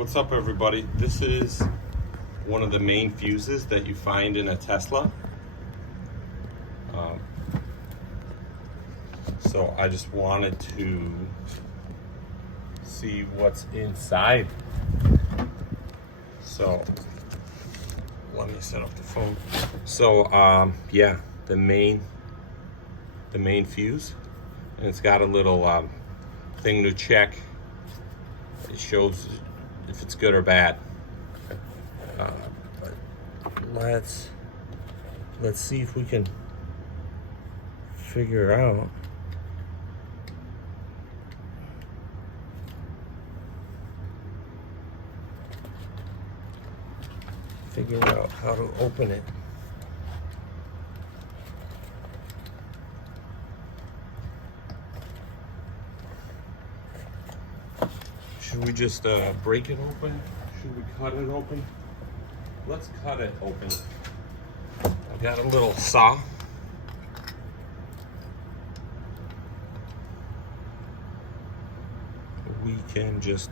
What's up, everybody? This is one of the main fuses that you find in a Tesla. So I just wanted to see what's inside. So let me set up the phone. So yeah, the main fuse, and it's got a little thing to check. It shows if it's good or bad. But let's see if we can figure out how to open it. Should we just break it open? Should we cut it open? Let's cut it open. I got a little saw. We can just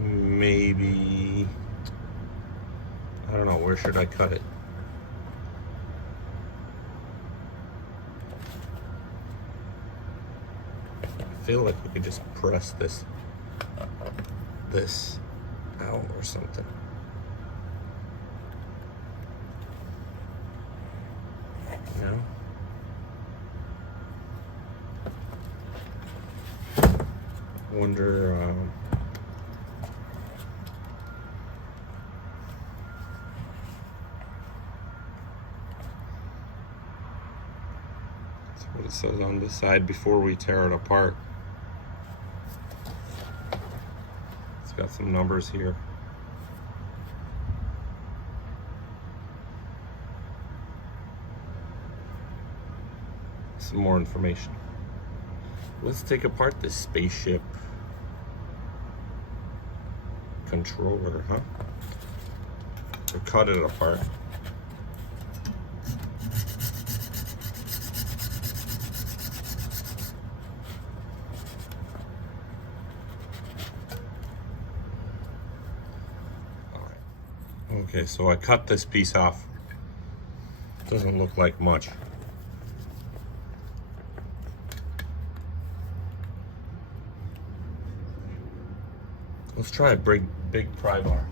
maybe, I don't know, where should I cut it? I feel like we could just press this out or something. No? Wonder that's what it says on the side before we tear it apart. It's got some numbers here. Some more information. Let's take apart this spaceship controller, huh? Or cut it apart. Okay, so I cut this piece off. Doesn't look like much. Let's try a big pry bar.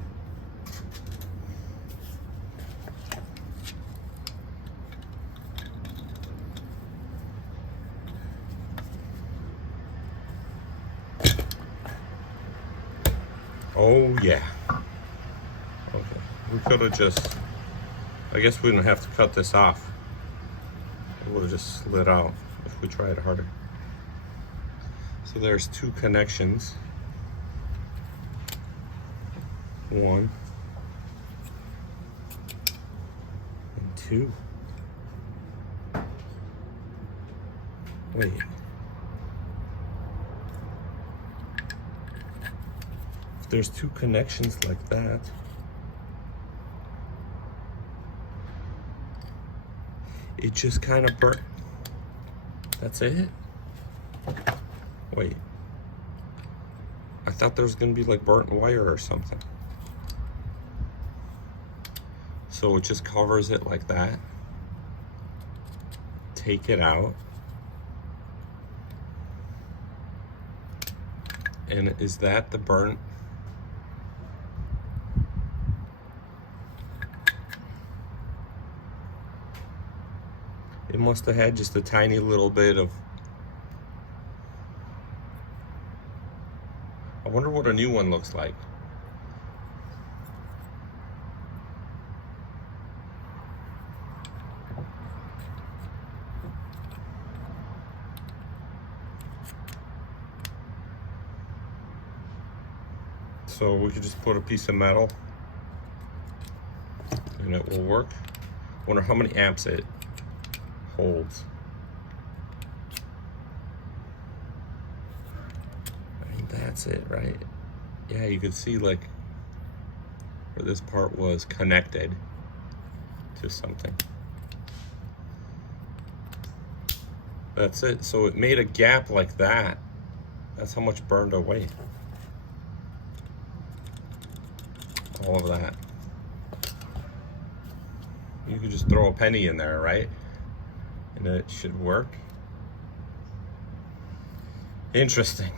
Oh yeah. Okay. We could have just, I guess we didn't have to cut this off. It would have just slid out if we tried harder. So there's two connections. One and two. Wait. If there's two connections like that, it just kind of burnt. That's it? Wait. I thought there was gonna be like burnt wire or something. So it just covers it like that. Take it out. And is that the burnt? It must have had just a tiny little bit of, I wonder what a new one looks like. So we could just put a piece of metal and it will work. Wonder how many amps it holds. I think that's it, right? Yeah, you can see like where this part was connected to something. That's it. So it made a gap like that. That's how much burned away. All of that. You could just throw a penny in there, right? And it should work. Interesting.